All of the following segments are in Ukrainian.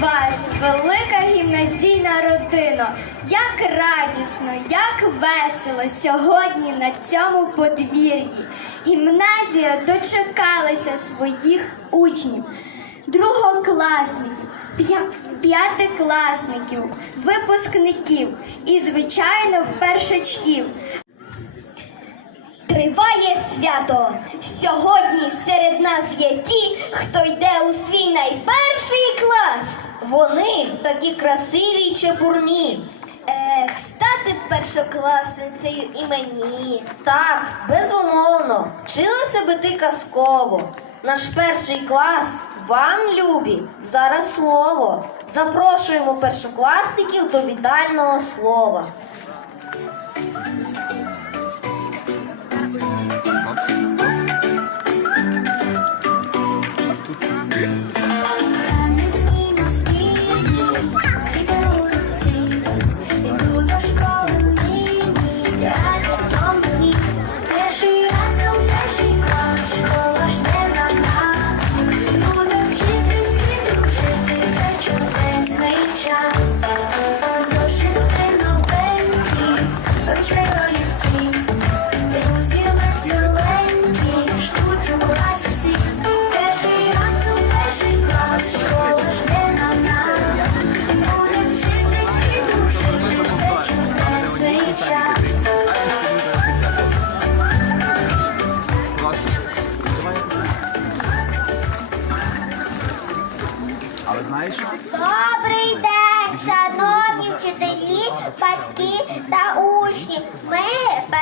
вас, велика гімназійна родина. Як радісно, як весело сьогодні на цьому подвір'ї. Гімназія дочекалася своїх учнів, другокласників, п'ятикласників, випускників і, звичайно, першачків. Триває свято. Сьогодні серед нас є ті, хто йде у свій найперший клас. Вони такі красиві й чепурні. Ех, стати першокласницею і мені. Так, безумовно, вчилася би ти казково. Наш перший клас вам, любі, зараз слово. Запрошуємо першокласників до вітального слова. Yeah.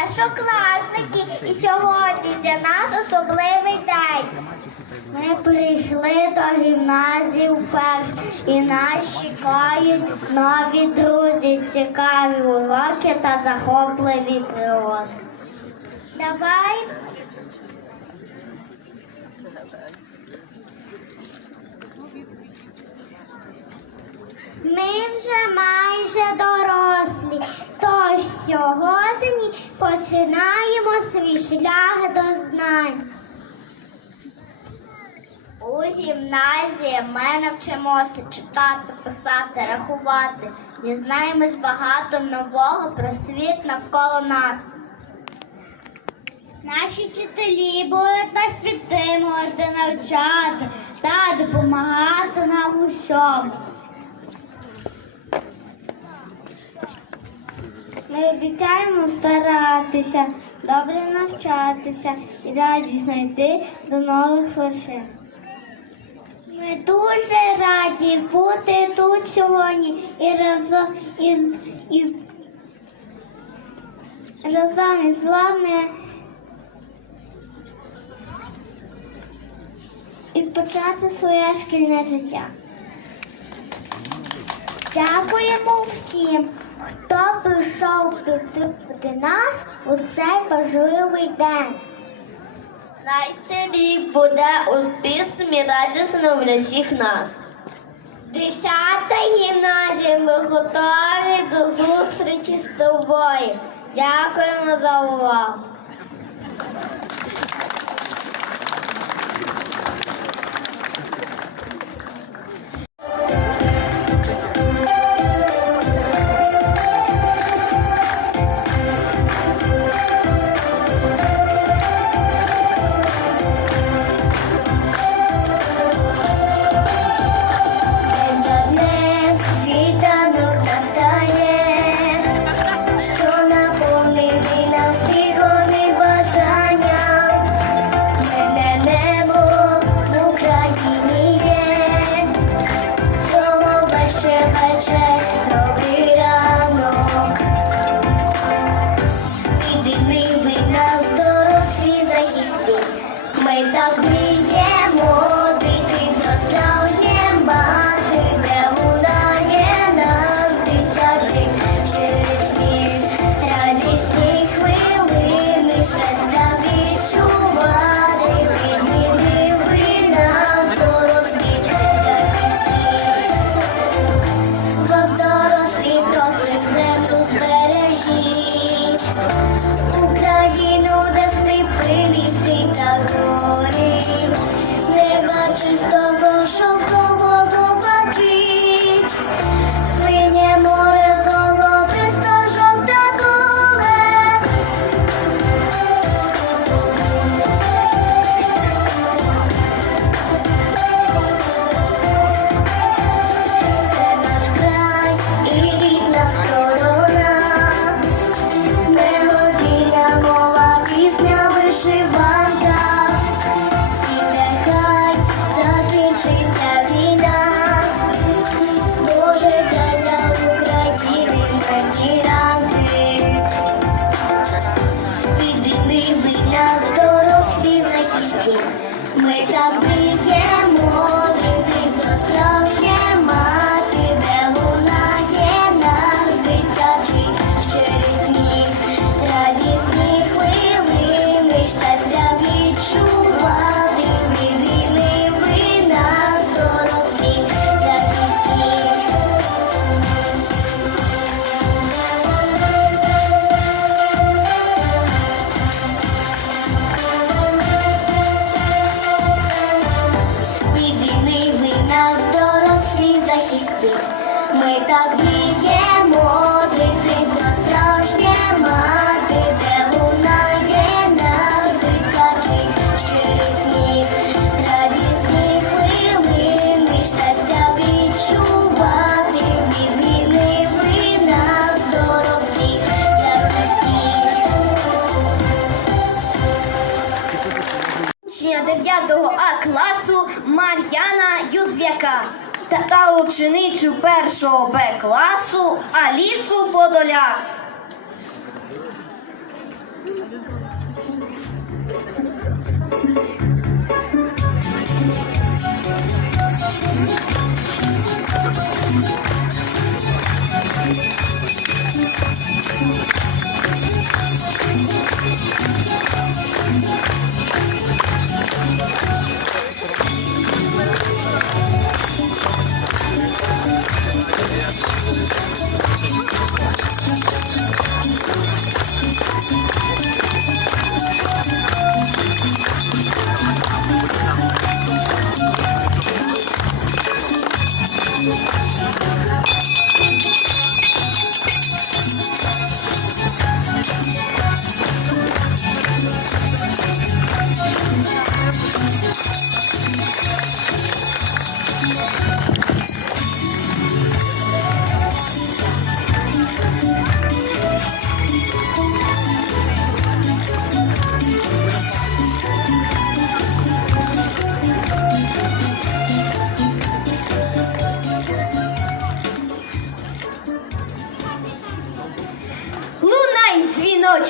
першокласники, і сьогодні для нас особливий день. Ми прийшли до гімназії вперше, і нас чекають нові друзі, цікаві уроки та захопливі пригоди. Давай Ми вже майже дорослі, починаємо свій шлях до знань. У гімназії ми навчимося читати, писати, рахувати. Дізнаємось багато нового про світ навколо нас. Наші вчителі будуть нас підтримувати, навчати та допомагати нам у Ми обіцяємо старатися, добре навчатися і радісно йти до нових вершин. Ми дуже раді бути тут сьогодні і разом із і разом із вами і почати своє шкільне життя. Дякуємо всім, хто прийшов до нас у цей важливий день. Най цей рік буде успішним і радісним для всіх нас. Десята гімназія, ми готові до зустрічі з тобою. Дякуємо за увагу. Солове ще Ми так віємо, дитинство справжнє мати, де лунає наш дитячий щирий сміх, радісні хвилини, відчувати, від війни ви нас дорослі захистіть. Учня 9 А класу Мар'яна Юзвяка. Та, ученицю першого Б класу Алісу Подоляк.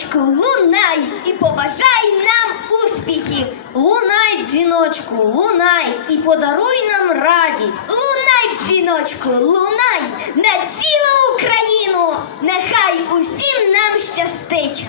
Дзвіночку, лунай і побажай нам успіхів. Лунай, дзвіночку, лунай і подаруй нам радість. Лунай, дзвіночку, лунай на цілу Україну. Нехай усім нам щастить.